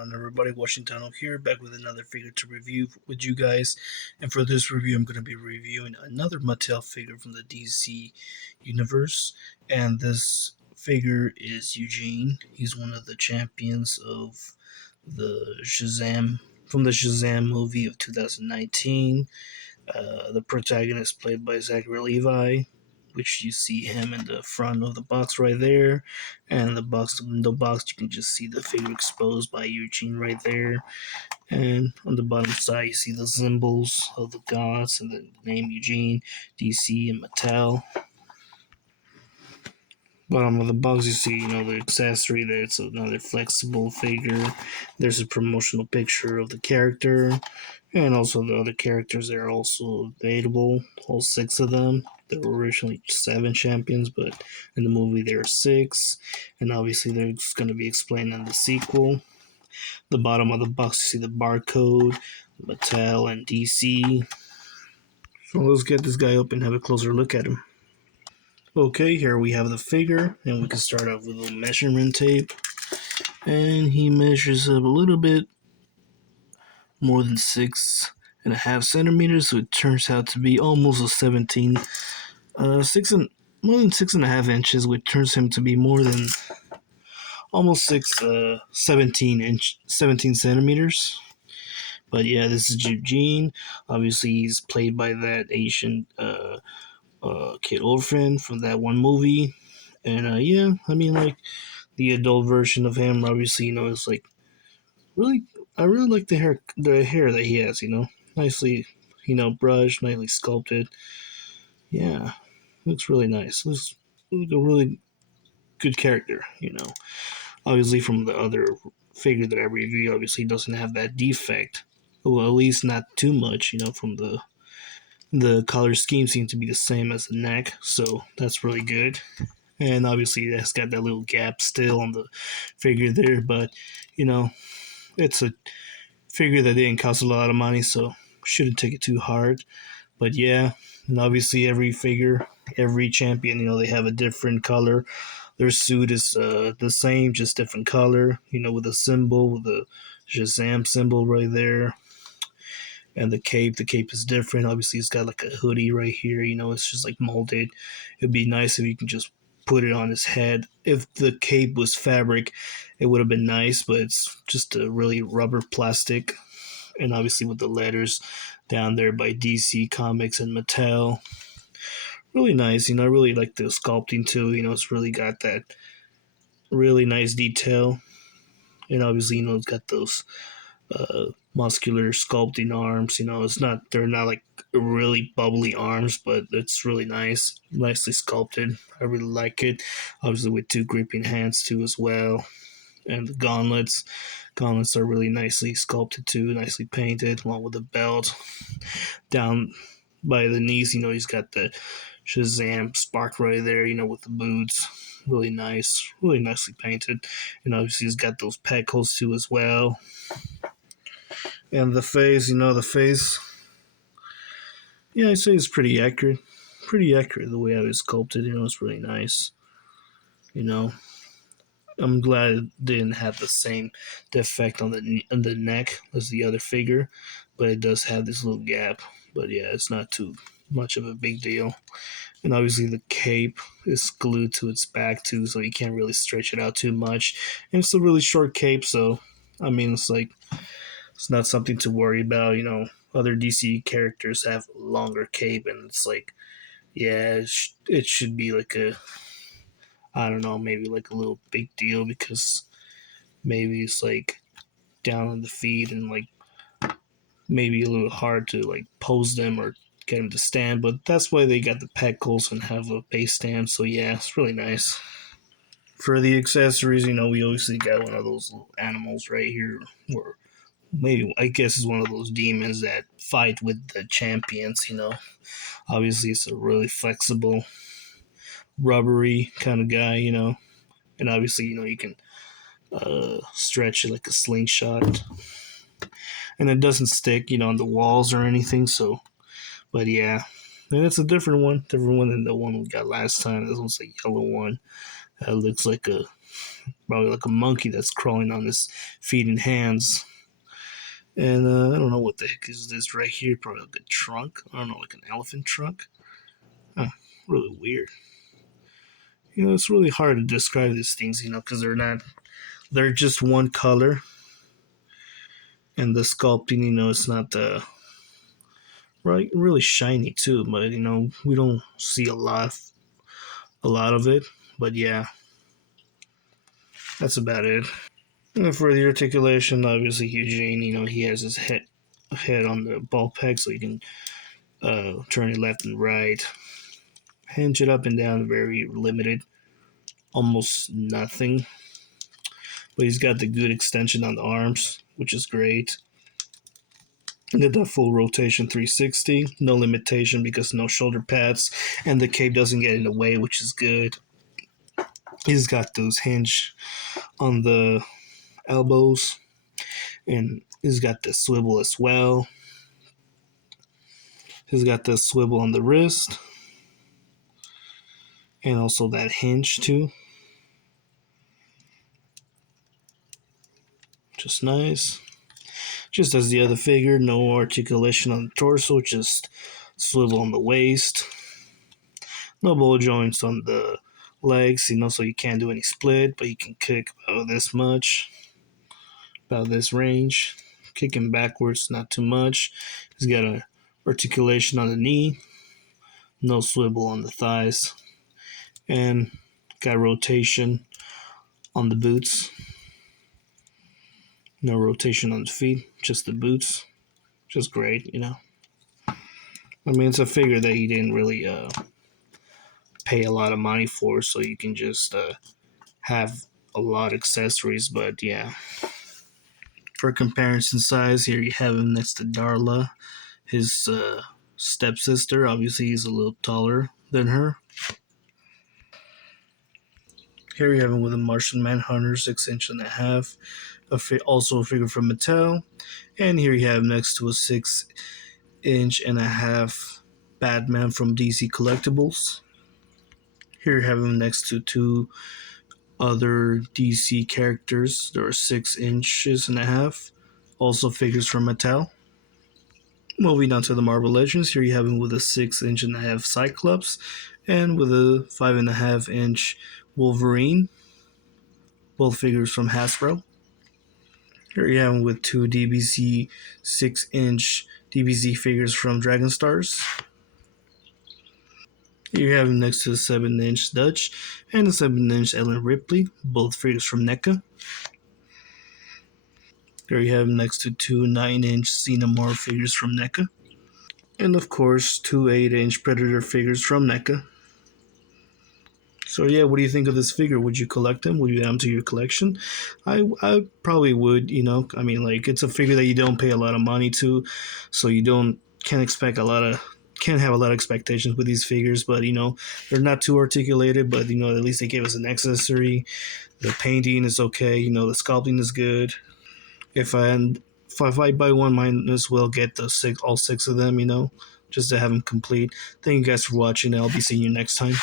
on, everybody? Watching Tunnel here, back with another figure to review with you guys. And for this review, I'm going to be reviewing another Mattel figure from the DC universe. And this figure is Eugene. He's one of the champions of the Shazam from the Shazam movie of 2019. The protagonist played by Zachary Levi, which you see him in the front of the box right there, and the window box you can just see the figure exposed by Eugene right there, and on the bottom side you see the symbols of the gods and the name Eugene, DC, and Mattel. Bottom of the box you see the accessory there. It's another flexible figure. There's a promotional picture of the character, and also the other characters are also available, all six of them. There were originally seven champions, but in the movie there are six, and obviously they're just going to be explained in the sequel. The bottom of the box, you see the barcode, Mattel, and DC. So let's get this guy up and have a closer look at him. Okay, here we have the figure, and we can start off with a measurement tape. And he measures up a little bit more than 6.5 centimeters, so it turns out to be almost a 17, more than 6.5 inches, which turns him to be more than almost 17 centimeters. But yeah, this is Eugene. Obviously, he's played by that Asian kid orphan from that one movie. And yeah, I mean, like, the adult version of him, obviously, it's like really, I really like the hair that he has, nicely, brushed, nicely sculpted. Yeah, looks really nice. Looks like a really good character, Obviously, from the other figure that I review, obviously doesn't have that defect. Well, at least not too much, from the color scheme seems to be the same as the neck, so that's really good. And obviously, it's got that little gap still on the figure there, but it's a figure that didn't cost a lot of money, so shouldn't take it too hard. But yeah, and obviously every figure, every champion, they have a different color. Their suit is the same, just different color, with a symbol, with the Shazam symbol right there. And the cape is different. Obviously, it's got like a hoodie right here, it's just like molded. It'd be nice if you can just put it on his head. If the cape was fabric, it would have been nice, but it's just a really rubber plastic. And obviously, with the letters down there by DC Comics and Mattel, really nice. I really like the sculpting too. It's really got that really nice detail. And obviously, it's got those muscular sculpting arms. They're not like really bubbly arms, but it's really nice, nicely sculpted. I really like it. Obviously, with two gripping hands too as well, and the gauntlets are really nicely sculpted too, nicely painted, along with the belt down by the knees. He's got the Shazam spark right there. With the boots. Really nice, really nicely painted. And obviously, he's got those pec holes too as well. And the face, yeah, I'd say it's pretty accurate. Pretty accurate the way I was sculpted, it's really nice. You know, I'm glad it didn't have the same defect on the neck as the other figure, but it does have this little gap. But yeah, it's not too much of a big deal. And obviously the cape is glued to its back too, so you can't really stretch it out too much. And it's a really short cape, so I mean it's not something to worry about. Other DC characters have longer cape, and it's like, yeah, it should be like I don't know, maybe like a little big deal because maybe it's like down on the feet and like maybe a little hard to like pose them or get them to stand. But that's why they got the pecals and have a base stand. So yeah, it's really nice. For the accessories, we obviously got one of those little animals right here, or maybe I guess it's one of those demons that fight with the champions. Obviously it's a really flexible, rubbery kind of guy. And obviously you can stretch it like a slingshot, and it doesn't stick on the walls or anything. So, but yeah, and it's a different one than the one we got last time. This one's a yellow one. That looks like a probably like a monkey that's crawling on his feet and hands. And I don't know what the heck is this right here. Probably like a trunk. I don't know, like an elephant trunk. Huh, really weird. It's really hard to describe these things, because they're not. They're just one color, and the sculpting, it's not the right, really shiny too. But we don't see a lot of it. But yeah, that's about it. And for the articulation, obviously Eugene, he has his head on the ball peg, so you can turn it left and right, hinge it up and down, very limited, almost nothing. But he's got the good extension on the arms, which is great. Get that full rotation 360, no limitation because no shoulder pads, and the cape doesn't get in the way, which is good. He's got those hinge on the elbows, and he's got the swivel as well. He's got the swivel on the wrist, and also that hinge too. Just nice. Just as the other figure, no articulation on the torso, just swivel on the waist. No ball joints on the legs, so you can't do any split, but you can kick about this much, about this range. Kicking backwards, not too much. He's got a articulation on the knee, no swivel on the thighs, and got rotation on the boots. No rotation on the feet, just the boots. Just great. It's a figure that he didn't really pay a lot of money for, so you can just have a lot of accessories. But yeah, for comparison size, here you have him next to Darla, his stepsister. Obviously, he's a little taller than her. Here you have him with a Martian Manhunter, 6 inch and a half, also a figure from Mattel. And here you have him next to a 6 inch and a half Batman from DC Collectibles. Here you have him next to two other DC characters. There are 6 inches and a half, also figures from Mattel. Moving on to the Marvel Legends, here you have him with a 6 inch and a half Cyclops and with a 5.5 inch Wolverine, both figures from Hasbro. Here you have him with two DBZ 6 inch DBZ figures from Dragon Stars. Here you have him next to the 7 inch Dutch and the 7 inch Ellen Ripley, both figures from NECA. Here you have him next to two 9 inch Xenomorph figures from NECA. And of course, two 8 inch Predator figures from NECA. So yeah, what do you think of this figure? Would you collect them? Would you add them to your collection? I probably would. It's a figure that you don't pay a lot of money to, so you can't have a lot of expectations with these figures. But they're not too articulated. But at least they gave us an accessory. The painting is okay. The sculpting is good. If I buy one, might as well get all six of them. Just to have them complete. Thank you guys for watching. I'll be seeing you next time.